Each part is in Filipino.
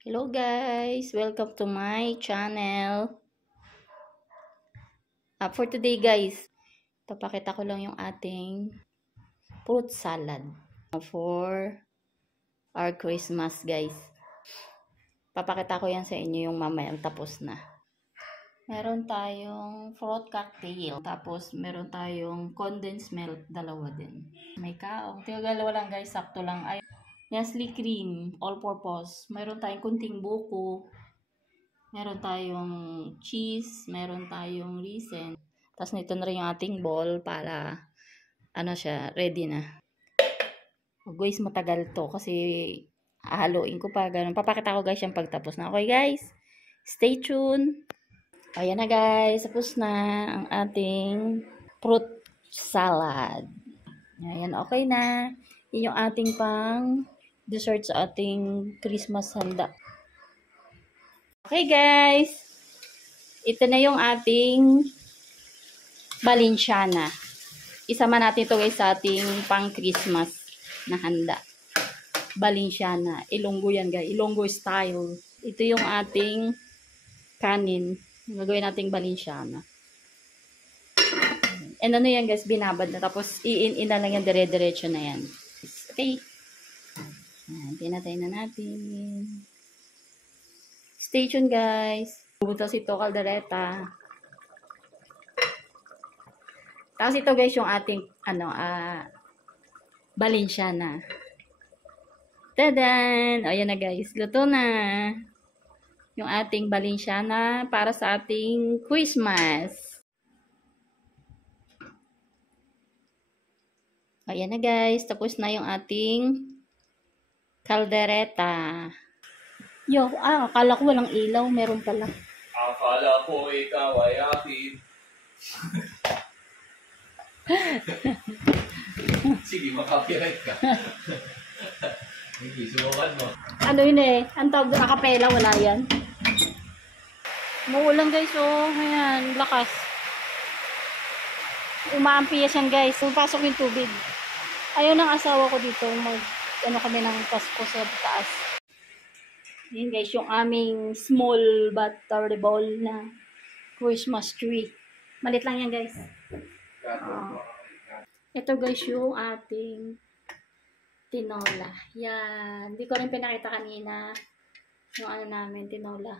Hello guys! Welcome to my channel. For today guys, papakita ko lang yung ating fruit salad for our Christmas guys. Papakita ko yan sa inyo yung mamaya tapos na. Meron tayong fruit cocktail. Tapos meron tayong condensed milk, dalawa din. May kaong. Dalawa lang guys, sakto lang. Ay, Nestle cream, all purpose. Meron tayong kunting buko. Meron tayong cheese, meron tayong raisin. Tapos nito na rin yung ating bowl para ano siya, ready na. Guys, matagal to kasi hahaluin ko pa ganun. Papakita ko guys yung pagtapos na. Okay guys, stay tuned. Ayan na guys, tapos na ang ating fruit salad. Ayan, okay na. Yun yung ating pang dessert sa ating Christmas handa. Okay guys, ito na yung ating Balenciana. Isama natin ito guys sa ating pang Christmas na handa. Balenciana, Ilonggo yan guys, Ilonggo style. Ito yung ating kanin. Gagawin nating Balenciana. And ano yan guys, binabad na. Tapos iin-in na lang yan, dire-diretso na yan. Okay. Pinatay na natin. Stay tuned guys. Bubutas ito kaldereta. Tapos ito guys yung ating Balenciana. Tadan! O yan na guys. Luto na. Yung ating Balenciana para sa ating Christmas. O yan na guys. Tapos na yung ating kaldereta. Yo, akala ko walang ilaw. Meron pala. Akala ko ikaw ay akin. Sige, makapiright ka. Sige, subukan mo. Ano yun eh? Ang tawag doon, akapela, wala yan. Maulan guys, oh. Ayan, lakas. Umaampiya yan guys. Pupasok yung tubig. Ayaw ng asawa ko dito. Kami ng Pasko sa taas. Yan guys, yung aming small but tolerable na Christmas tree. Malit lang yan guys. Ito guys yung ating tinola. Yan. Hindi ko rin pinakita kanina yung ano namin, tinola.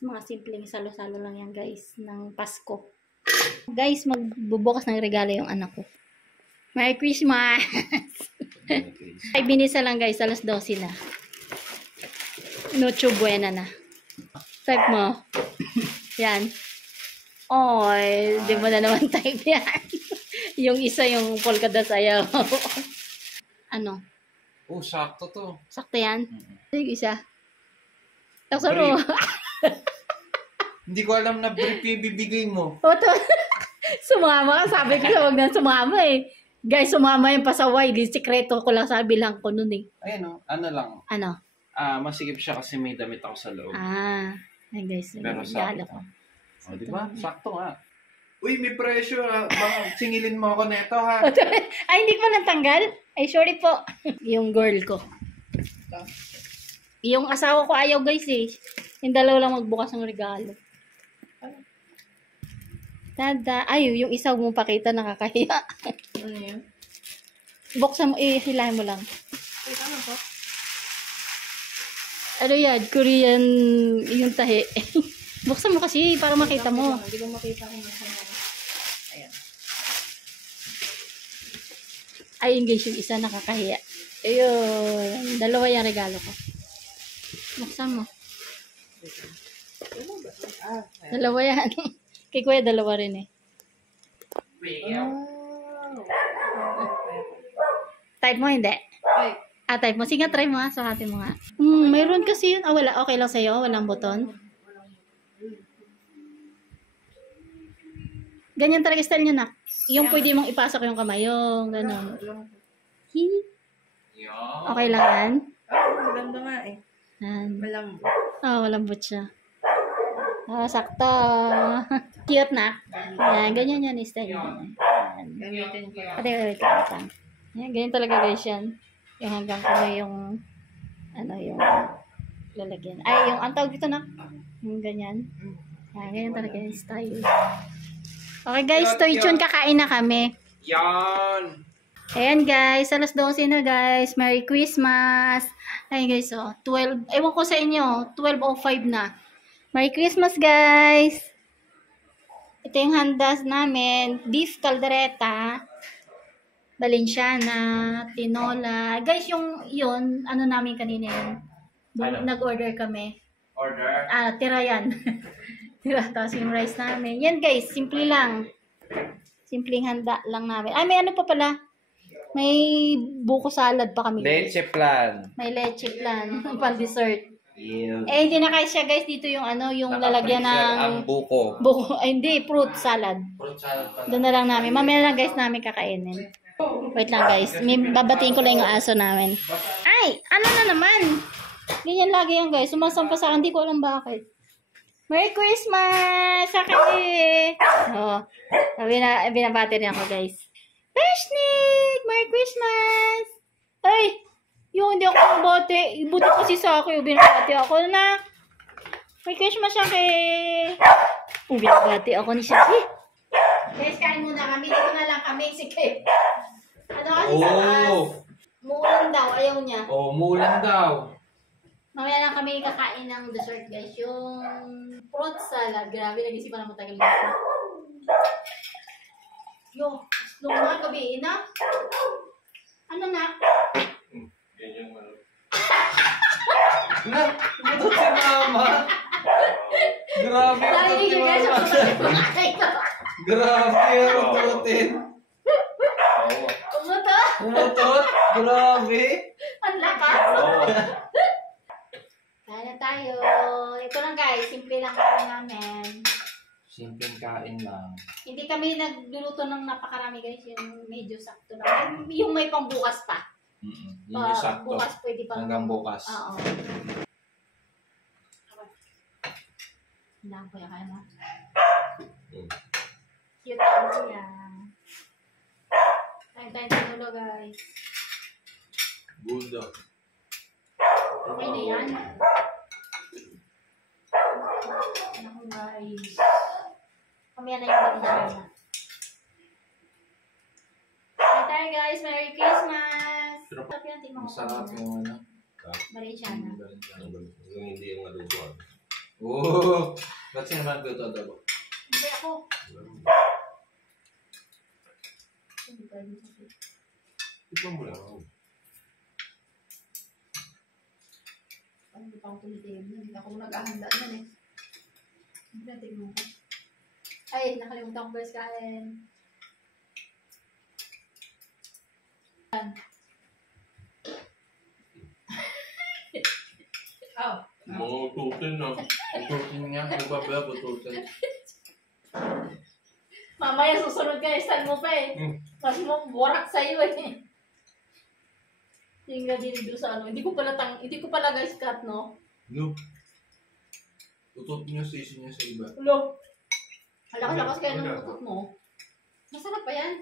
Mga simpleng salo-salo lang yan guys ng Pasko. Guys, magbubukas ng regalo yung anak ko. Merry Christmas! Ay, binisa lang guys, alas 12 na. Noche buena na. Type mo. Yan. Oy, di mo na naman type yan. Yung isa yung polka dot ayaw. Ano? Oh, sakto to. Sakto yan? Yung isa. Takso mo. Hindi ko alam na brief yung bibigay mo. Sumama ka. Sabi ko huwag na sumama eh. Guys, sumama yung pasaway. Di sikreto ko lang sabi lang ko nun eh. Ayun o, ano lang. Ano? Masigip siya kasi may damit ako sa loob. Ay guys. Pero sakto. O, diba? Sakto nga. Uy, may presyo ha. Baka singilin mo ako neto ha. Ay, hindi ko natanggal? Ay, sorry po. Yung girl ko. Yung asawa ko ayaw guys eh. Yung dalawa lang magbukas ng regalo. Tada. Ay, yung isa mo pakita nakakahiya. Ano yun? Buksan mo, hilahin mo lang. Wait, ano po? Ano yan? Korean yung tahi. Buksan mo kasi para makita mo. Hindi ko makita kung nasaan. Ayan. Ayun guys, yung isa nakakahiya. Ayun. Dalawa yung regalo ko. Buksan mo. Dalawa yan. Kay kuya dalawa rin eh. Type mo hindi? Ay, Type mo. Sige, try mo nga. Sukatin mo nga. Mayroon kasi yun. Wala. Okay lang sa'yo. Walang buton. Ganyan talaga style nyo na. Yung pwede mong ipasok yung kamay. Yung gano'n. Okay lang yan? maganda nga eh. Yan. Walang, Malambot siya. Sakto. Cute na. Yan. Ganyan yan. Style yan. gamitin ko. Wait lang. Yan. Ganyan talaga guys yan. Yung hanggang kamay yung ano yung lalagyan. Ay, yung ang tawag dito na. Yung ganyan. Yan, ganyan talaga yung style. Okay guys, stay tuned. Kakain na kami. Yan! Ayan guys, alas 12 na guys. Merry Christmas. Ayun guys, oh, 12. Ewan ko sa inyo, 12:05 na. Merry Christmas guys. Ito yung handas namin. Beef caldereta. Balenciana, tinola. Guys, yun, ano namin kanina yun. Ano? Nag-order kami. Order? Tira yan. Tira, tapos yung rice namin. Yan guys, simple lang. Simpleng handa lang namin. Ay, may ano pa pala. May buko salad pa kami. Leche plan. May leche plan. Pan-dessert. Yeah. Eh, hindi na siya guys. Dito yung ano, yung lalagyan ng... Ang buko. Buko. Ay, hindi. Fruit salad. Fruit salad pala. Doon na lang namin. Mamaya lang guys namin kakainin. Wait lang guys. May babatiin ko lang yung aso namin. Ay! Ano na naman? Ganyan lagi yan guys. Sumasampa sa akin. Hindi ko alam bakit. Merry Christmas! Sa akin oh, binabati rin ako guys. Peshnik! Merry Christmas! Ay! Yung hindi ako nabati. Ibuti kasi sa akin. Binabati ako na. Merry Christmas sa akin. Binabati ako ni Shaki. Guys, kain muna kami. Dito na lang kami. Sige. Ano kasi sa taas? Muulan daw. Ayaw niya. Oh, mulan daw. Mamaya lang kami kakain ng dessert guys. Yung fruit salad. Grabe, nag-isipan na matagal nito. Yo, slow na, gabi na. Ano na? Yan yung ano. Na, butot si mama. Grabe yung butot Narinig si yung guys, mama. Grabe yung butotin. Kumuta? Butot? Grabe. Ang lakas. Oo. Kaya na tayo. Ito lang guys, simple lang kami namin. Simpleng kain lang. Hindi kami nagluluto ng napakarami guys, yung medyo sakto lang. Yung may pangbukas pa. Yun yung sakto. Bukas pwede pa. Hanggang bukas. Oo. Hindi ko kaya kaya na. Cute ako yan. Kain tayo sa ulo guys. Good. Okay na yan. Ako guys. Kamaya na yung pagkakas. Kain tayo guys. Merry Christmas! Sarap yan. Tingnan ko. Masarap yung ano. Balenciana. Yung hindi yung adobo. Oh! Ba't siya naman ito adobo? Hindi ako. Ito mo lang. Hindi pa ako tumitigil na. Hindi ako naghahanda nun eh. Hindi tignan ko. Ay, nakalimutan ko guys kain. Oh. Mga ututin na. Bututin nga. Bubaba, bututin. Mamaya susunod ka, stand mo pa eh. Mas mo, borak sa'yo eh. Tingnan din doon sa ano. Hindi ko pala guys cut, no? No. Tututin niya sa isi niya sa iba. Ulo. Lakas kayo ng tutot mo. Masarap pa yan.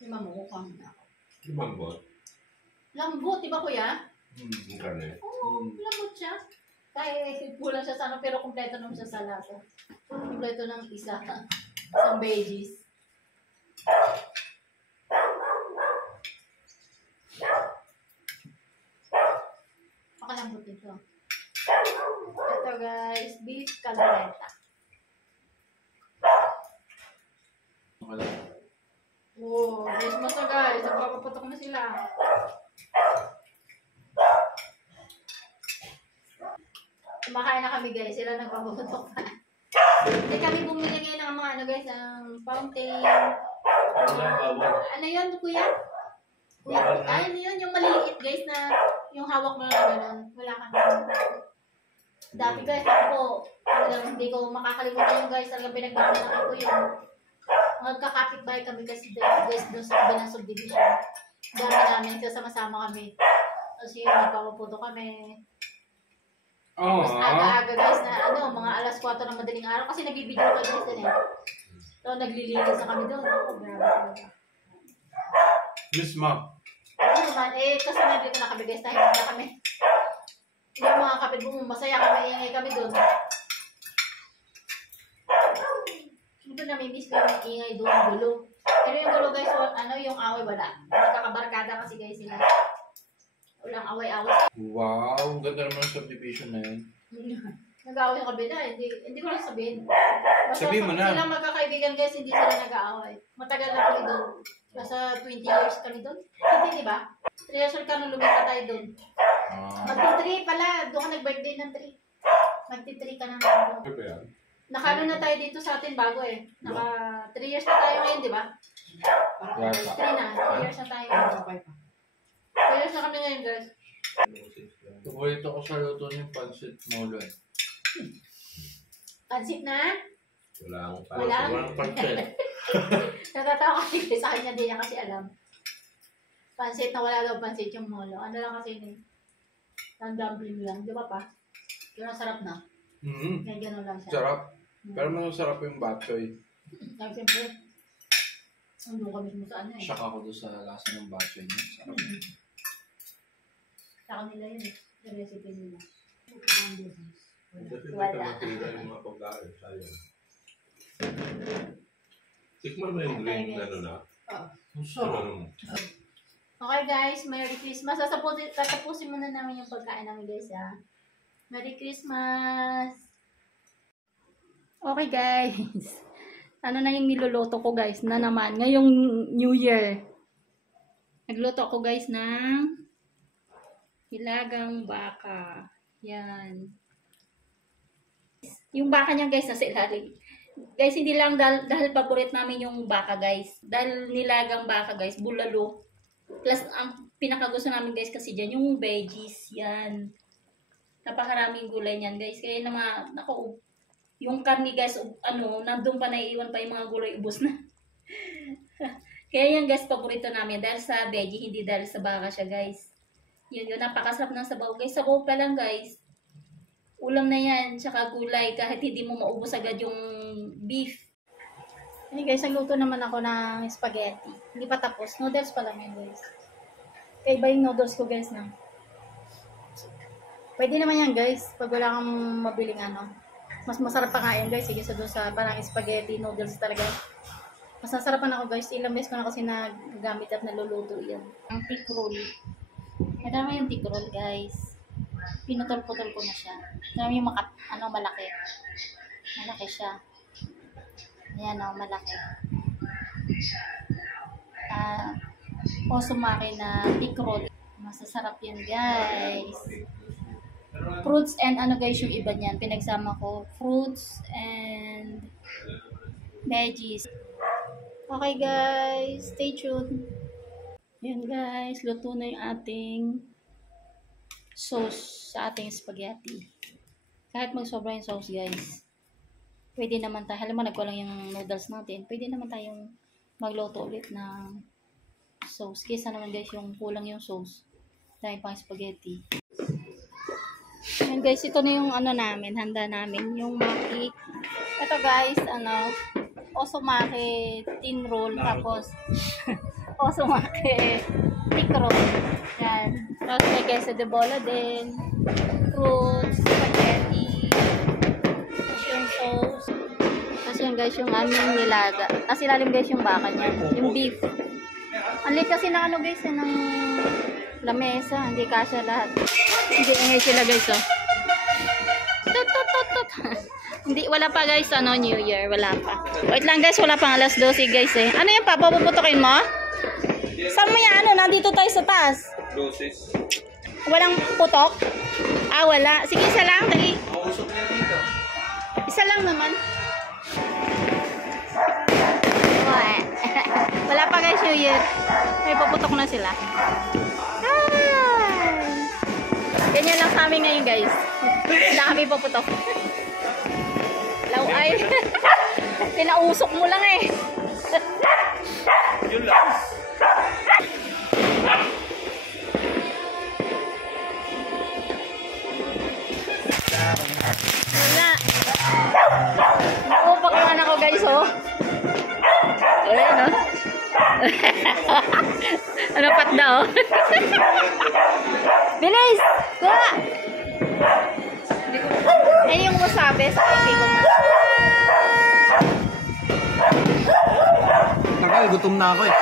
May mamukha mo na ako. Ibang bot. Lambot, di ba kuya? Yung karne. Oo, lambot siya. Kahit kulang siya sa ano, pero kompleto naman siya sa lato. Kompleto ng isang veggies. Pakalambot ito. Ito guys, beef caldereta. Oh, Christmas na guys. Nagpapaputok na sila. Kumakain na kami guys. Sila nagpapaputok pa. Hindi kami bumili ngayon ng mga ano guys, ng fountain. Ano yun, kuya? Kuya, ay, ano yun, yung maliliit guys na yung hawak mo na gano'n. Wala kami. Dati guys, ako, hindi ko makakalimutan yung guys, talagang pinagbabalan ko yung magkakapit-bahay kami kasi guys doon sa kabilang subdivision. Dami namin, kasama-sama kami. Kasi nagpapaputo kami. Oh. Mas aga-aga guys na ano, mga alas 4 ng madaling araw kasi nagbibideo ka guys din eh. So naglilinis na kami doon. Ako, grabe talaga. Miss Mom. Ano naman, eh, kasi nandito na kami guys, tahimik na kami. pakibo mo, masaya kami, ingay kami doon. Ito nami-miss ko yung ingay doon, gulo. Pero yung gulo guys, yung away wala. Magkakabarkada kasi guys sila. Walang away-away. Wow, ang ganda naman ng subdivision na yun. Nag-aaway yung kabila, hindi ko lang sabihin. Basta Sabihin mo na. Silang magkakaibigan guys, hindi sila nag-aaway. Matagal na kami doon. Nasa 20 years kami doon. Hindi, di ba? 3 years old ka nung lumipat tayo doon. Magti-3 pala. Doon ka nag-birthday ng 3. Magti-3 ka na doon. Ano ba yan? Nakano na tayo dito sa atin bago eh. Naka 3 years na tayo ngayon, di ba? 3 na. 3 years na tayo. 3 years na kami ngayon guys. Paborito ko sa luto yung pancit molo eh. Pansit na? Wala akong Wala? Walang pancit. Natatawa kasi sa kanya, hindi niya kasi alam. Pansit na wala daw pansit yung molo. Ano lang kasi yun eh. Dumpling lang. Di ba pa? Pero sarap na. Kaya gano'n lang siya. Sarap. Pero masarap yung batchoy. Like, siyempre, nandun kami mo sa ano eh. Shock ako doon sa lasa ng batchoy niya. Sarap. Sa kanila yun eh. Sa recipe nila. Kasi may kamatira yung mga pagkain. Sayang. Tikman mo yung green na ano na. Sarap. Okay guys, Merry Christmas. Tatapusin muna namin yung pagkain namin guys ha. Merry Christmas! Okay guys. Ano na yung niluluto ko guys na naman. Ngayong New Year. Nagluto ako guys ng hilagang baka. Yan. Yung baka niya guys nasa ilalim. Guys, hindi lang dahil paborit namin yung baka guys. Dahil nilagang baka guys, bulalo. Plus, ang pinakagusto namin guys kasi dyan, yung veggies, yan. Napakaraming gulay niyan guys. Kaya naman, ako, yung karni guys, nandun pa naiiwan pa yung mga gulay, ubos na. Kaya yan guys, paborito namin. Dahil sa veggie, hindi dahil sa baka siya guys. Yun, napakasarap ng sabaw. Guys, sabaw pa lang guys. Ulam na yan, tsaka gulay, kahit hindi mo maubos agad yung beef. Hey guys, nagluto naman ako ng spaghetti. Hindi pa tapos. Noodles pa lang yan guys. Kaya iba yung noodles ko guys na. Pwede naman yan guys. Pag wala kang mabiling mas masarap pa kain guys. Sige sa doon sa parang spaghetti noodles talaga. Mas nasarapan ako guys. Ilang beses ko na kasi nagamit at naluluto yan. Ang tikrol. Madama yung tikrol guys. Pinutol-putol ko na siya. Madama yung malaki. Malaki siya. Ayan malaki. Osumaki na tikrol. Masasarap yan guys. Fruits and guys yung iba niyan. Pinagsama ko. Fruits and veggies. Okay guys. Stay tuned. Ayan guys. Luto na yung ating sauce sa ating spaghetti. Kahit magsobra yung sauce guys. Pwede naman tayo, halimbawa nagkulang yung noodles natin, pwede naman tayong magluto ulit ng sauce. Kesa naman guys, yung kulang yung sauce. Dahil pang spaghetti. Ayan guys, ito na yung namin, handa namin. Yung maki. Ito guys, osumaki tin roll. Tapos, osumaki thick roll. Yan. Tapos may queso de bola din. Fruits, spaghetti. Yung sauce. Kasi yan guys, yung aming nilaga. Kasi ilalim guys yung baka niya. Yung beef. Ang lit kasi ng guys, ng lamesa. Hindi kasya lahat. Hindi ingay sila guys, oh. Tut. Hindi, wala pa guys, New Year. Wala pa. Wait lang guys, wala pang alas 12 guys eh. Ano yan pa? Papuputukin mo? Saan mo yan? Nandito tayo sa taas. Doses. Walang putok? Wala. Sige, isa lang. Dali. Isa lang naman. Wala pa guys New Year. May puputok na sila. Ganyan lang sa amin ngayon guys. Wala kami puputok. Ay. Pinausok mo lang eh. Yun lang. Wala. Naupak naman ako guys, oh. Ayan, oh. Ano pat daw? Bilis! Kuha! Eh, yung wasabi sa kape ko. Nakal, gutom na ako eh.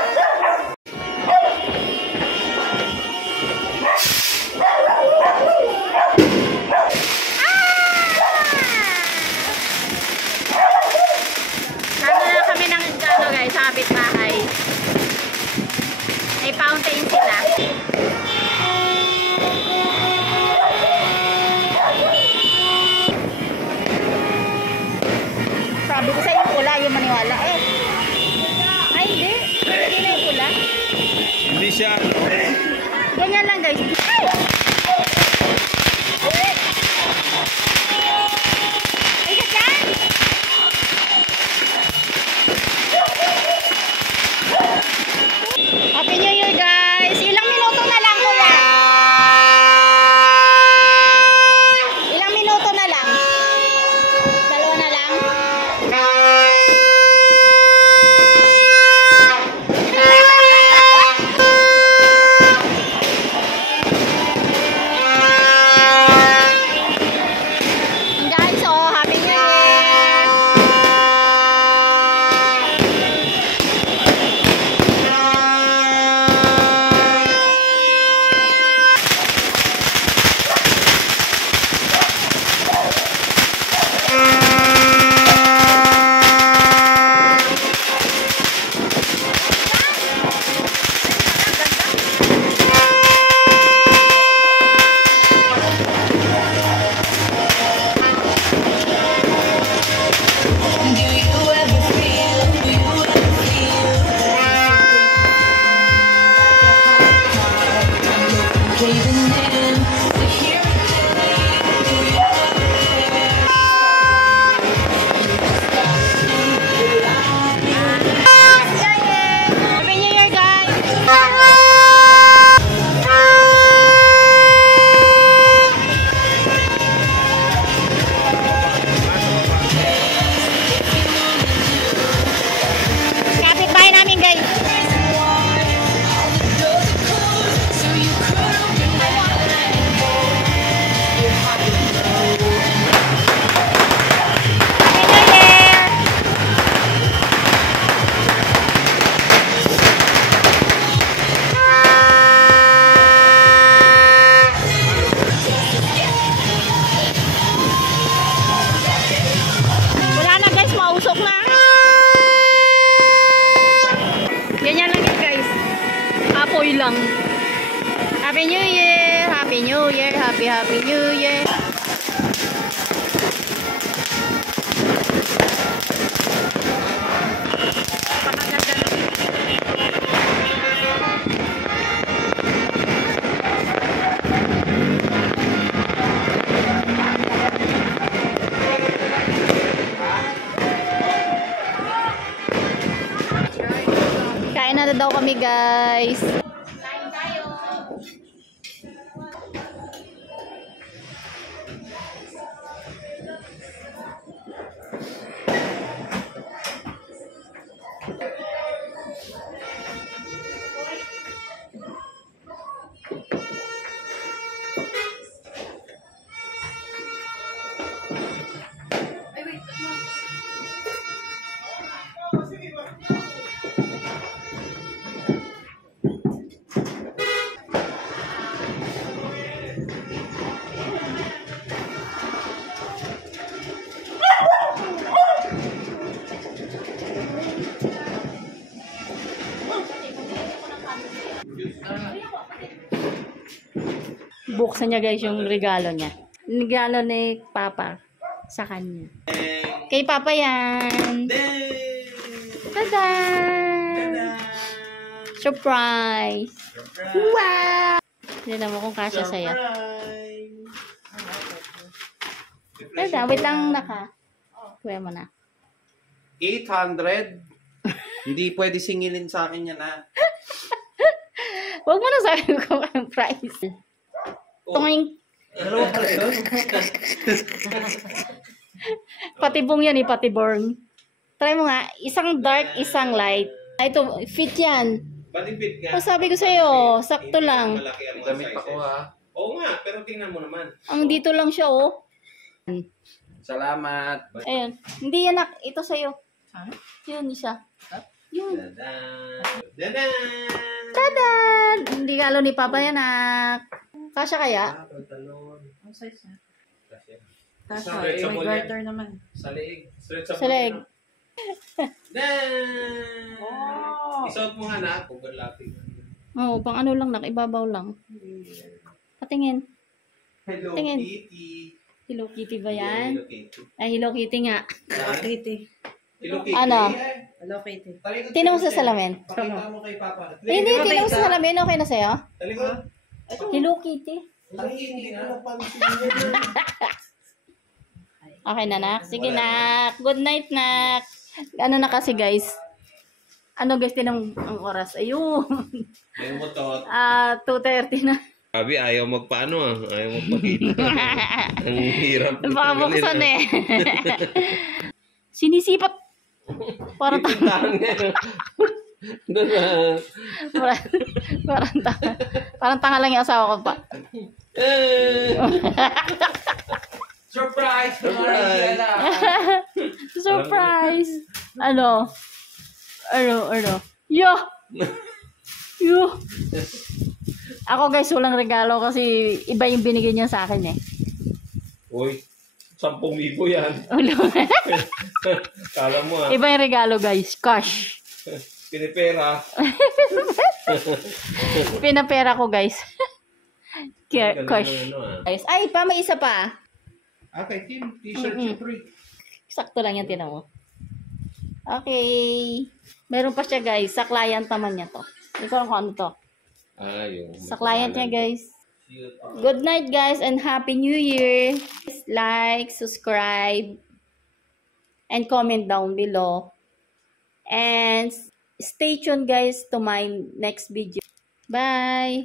Nandun na kami ng gano guys, sa kapitbahay. May fountain sila. Sabi ko sa yung pula, yung maniwala eh. Ay, hindi. Hindi na yung pula. Hindi siya. Ganyan lang guys. Ay! Ay, ganyan! Happy New Year guys! Ilang minuto na lang kuya? Ilang minuto na lang? Dalawa na lang? Guys, oh, Happy New Year! Happy New Year guys! Kapit-bahay namin guys. Happy New Year! Wala na guys, mausok na. Ganyan lang yun guys. Apoy lang. Happy New Year! Happy New Year! Happy New Year! Kain na daw kami guys. Kain tayo. Buksan niya guys yung regalo niya. Regalo ni Papa sa kanya. Kay Papa yan. Tada! Surprise! Wow! Tignan mo kung kasya sa'yo. Tada, wait lang naka. Kuya mo na. 800? Hindi pwede singilin sa akin yan ha. Huwag mo na sabi ko ang price. Tunging. Dalawa pala yun? Patibong yan eh, patibong. Try mo nga, isang dark, isang light. Ito, fit yan. Patipid ka. O sabi ko sa'yo, sakto lang. Malaki ang mga Damit ako sizes. ha. Oo nga, pero tingnan mo naman. Ang dito lang siya oh. Salamat. Ayun. Hindi yan, nak. Ito sa'yo. Ha? Yun, isa. Yun. Dadan! Dadan! Tadan! Hindi galo ni Papa yan, nak. Kasya kaya? Pantalon. Ang size niya. Kasi, Tasha, Straight sa may ball yan. garter naman. Sa leeg. Straight sa Sa leeg. Dan! Oh! Isuot mo nga na. overlapping. Oo, pang ano lang, nak. Ibabaw lang. Patingin. Hello Tingin. Kitty. Hello Kitty ba yan? Hello Kitty. Ay, Hello Kitty nga. Hello, Kitty. Hello Kitty. Ano? Hello, Kitty. Talikod Tingnan mo ka sa kasi. salamin. Pakita mo kay Papa. Hindi, tingnan mo sa salamin. Okay na sa'yo? Talikod. Hello Kitty. Hello Kitty nga. Okay na, nak. Sige, nak. Good night, nak. Ano na kasi, guys? Ano, guys, tinang ang oras? Ayun. Ayun mo to. 2:30 na. Sabi, ayaw magpaano ah. Ayaw magpakita. Ang hirap. Baka buksan eh. Sinisipat. Parang Doon na. parang tanga lang yung asawa ko pa. Surprise! Surprise! Surprise! Ano? Yo! Ako guys, walang regalo kasi iba yung binigay niya sa akin eh. Uy, 10,000 yan. Kala mo ah. Iba yung regalo guys, cash. Pinipera. Pinapera ko guys. Cash. Ano, ah. Guys, ay pa, may isa pa. Okay, Tim. T-shirt siya free. Sakto lang yan, tinan mo. Okay. Meron pa siya guys, sa client naman niya to. Hindi ko alam kung ano to. Yung Sa client niya guys. Good night guys and Happy New Year. Like, subscribe, and comment down below. And stay tuned guys to my next video. Bye!